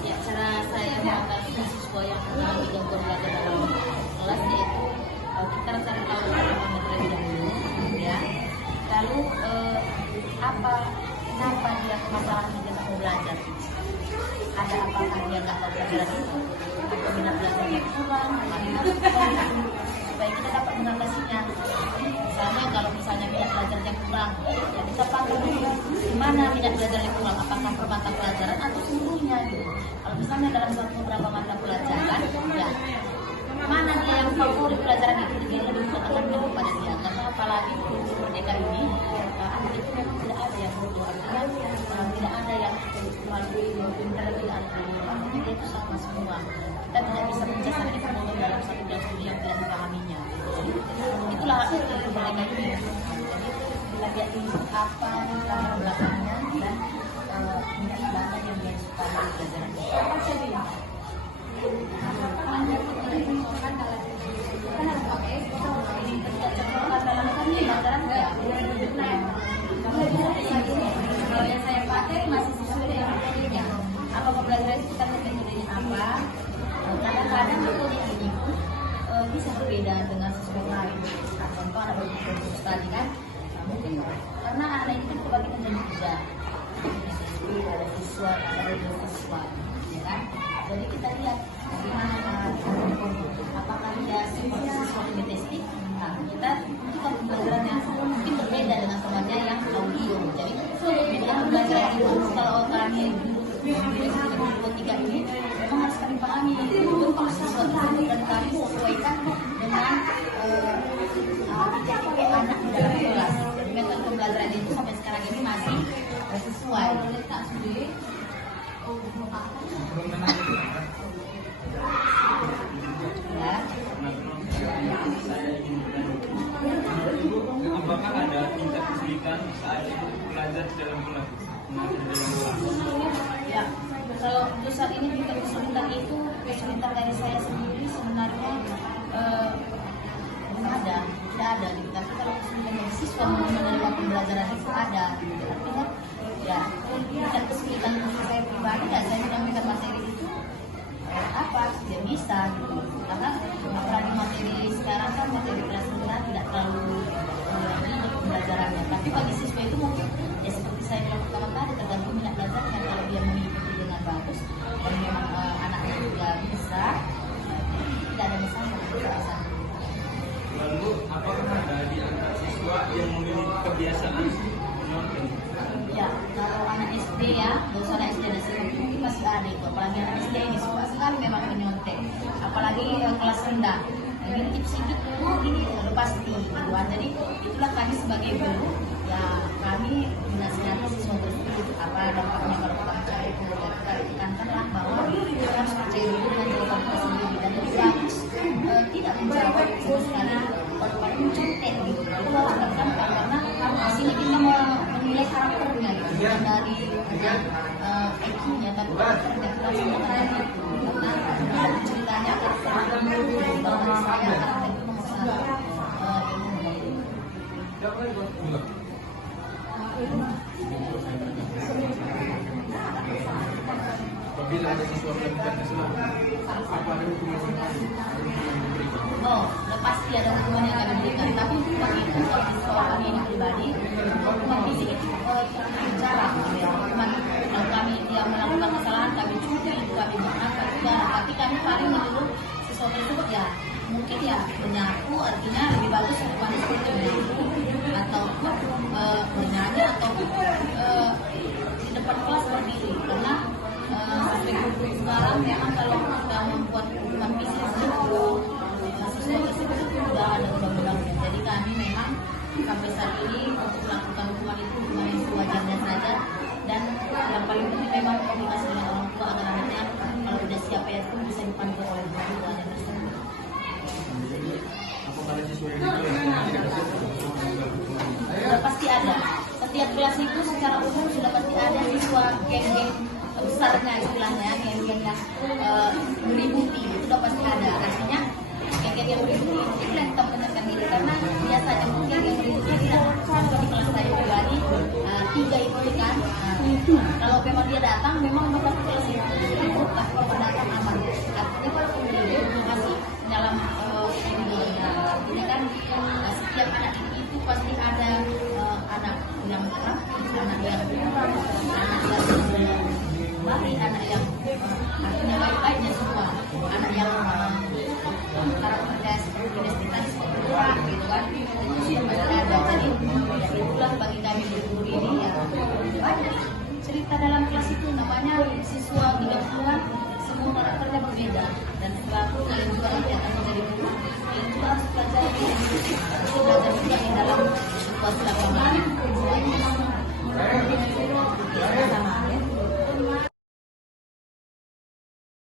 Ya, cara saya mengatasi siswa yang mengalami gangguan belajar dalam kelas yaitu kita cari tahu perkembangan terlebih dahulu, ya. Lalu kenapa dia masalahnya dia tak mau belajar? Ada apakah dia nggak tahu pelajaran itu? Atau minat belajarnya kurang? Supaya kita dapat mengatasinya. Misalnya kalau minat belajarnya kurang, ya kita panggil di mana minat belajarnya kurang, apakah per mata pelajaran atau seluruhnya gitu. Kalau misalnya dalam beberapa mata pelajaran, ya mana dia yang favorit pelajaran itu, dia lebih akan lebih pada dia. Karena apalagi di Merdeka ini, anak itu memang tidak ada yang bodoh, artinya tidak ada yang melalui pintar tidak ada, artinya dia itu sama semua. Kita tidak bisa mencasar itu dalam satu jam yang tidak dipahaminya. Jadi itulah itu mereka ini. Jadi kita lihat apa latar belakangnya dan mungkin mana yang dia suka dari pelajaran. Kalau yang saya pakai masih sesuai dengan metodenya. Apa pembelajaran itu kita metodenya apa? Kadang-kadang metode ini pun bisa berbeda dengan sesuatu lain. Contoh ada beberapa tadi kan, mungkin karena anak itu terbagi menjadi tiga, ada siswa, ada dua siswa, ya kan? Jadi kita lihat bagaimana apakah dia seperti siswa kinestik. Nah, kita pembelajaran yang mungkin berbeda dengan temannya yang audio. Jadi dengan pembelajaran itu kalau kami duduk tiga ini memang harus kami pahami untuk siswa tersebut dan kami sesuaikan dengan tipe anak di dalam kelas. Jadi metode pembelajaran itu sampai sekarang ini masih sesuai. Ya. Apakah ada tingkat kesulitan saat belajar dalam kelas? Ya, kalau untuk saat ini tingkat kesulitan itu kesulitan dari saya sendiri sebenarnya tidak ada gitu. Tapi kalau kesulitan dari siswa menerima pembelajaran itu ada. Artinya ya tingkat kesulitan saya pribadi dan saya menyampaikan materi itu apa dia bisa gitu. Karena apalagi materi sekarang kan materi kelas rendah tidak terlalu pembelajarannya. Tapi bagi siswa itu mungkin ya seperti saya bilang pertama tadi tergantung minat belajarnya. Kalau dia mengikuti dengan bagus dan memang anaknya juga bisa, tidak ada masalah. Lalu apakah ada di antara siswa yang memiliki kebiasaan menonton? Ya, kalau anak SD ya, dosa anak SD dan SMP mungkin masih ada itu. Apalagi anak SD ini suka sekali memang menyontek. Apalagi kelas rendah. Ngintip sedikit, ini udah pasti gitu kan. Jadi itulah kami sebagai guru, ya kami menasihati siswa tersebut apa dampaknya kalau kita mencari itu. Kita tekankanlah bahwa kita harus percaya diri dengan jawaban kita sendiri dan lebih bagus tidak menjawab sama sekali kalau mencontek gitu. Itu harus ditekankan karena di sini kita mau menilai karakternya gitu, bukan dari IQ-nya tapi karakternya. Kita semua karena ceritanya karakter bahwa saya karakter itu nomor satu Apabila ada siswa melakukan kesalahan, apa ada hukuman yang diberikan? Oh, pasti ada hukuman yang akan diberikan. Tapi hukuman itu kalau siswa kami ini pribadi, hukuman fisik itu jarang. Hukuman kalau kami dia melakukan kesalahan, kami cuti, kami mengangkat juga. Tapi kami paling menyuruh siswa tersebut ya mungkin ya menyapu, artinya lebih bagus hukuman seperti menyapu atau bernyanyi atau di depan kelas berdiri. Karena sampai sekarang memang kalau kita membuat hukuman fisik itu siswa tersebut sudah ada undang-undangnya. Jadi kami memang sampai saat ini untuk melakukan hukuman itu hukuman yang sewajarnya saja. Dan yang paling penting memang komunikasi dengan orang tua agar anaknya kalau sudah siap ya itu bisa dipandang didukung oleh guru tersebut. Apakah ada siswa yang tidak Sudah pasti ada. Setiap kelas itu secara umum sudah pasti ada siswa geng-geng besarnya istilahnya, geng-geng yang meliputi itu sudah pasti ada. Artinya geng-geng yang meliputi itu yang kita menekan diri karena biasanya mungkin yang meliputi tidak contoh di kelas saya pribadi 3 itu kan. Kalau memang dia datang memang pasti kelas itu ribut, tapi kalau datang aman. Artinya kalau kemudian masih dalam ini kan setiap anak itu pasti ada anak yang baik, anak yang artinya baik-baiknya semua, anak yang karakternya seperti identitas kurang gitu kan, itu sudah pasti ada. Jadi itulah bagi kami guru ini ya banyak cerita dalam kelas itu, namanya siswa 30-an semua karakternya berbeda, dan selalu kalian juga nanti akan menjadi guru, kalian juga harus belajar juga di dalam situasi lapangan.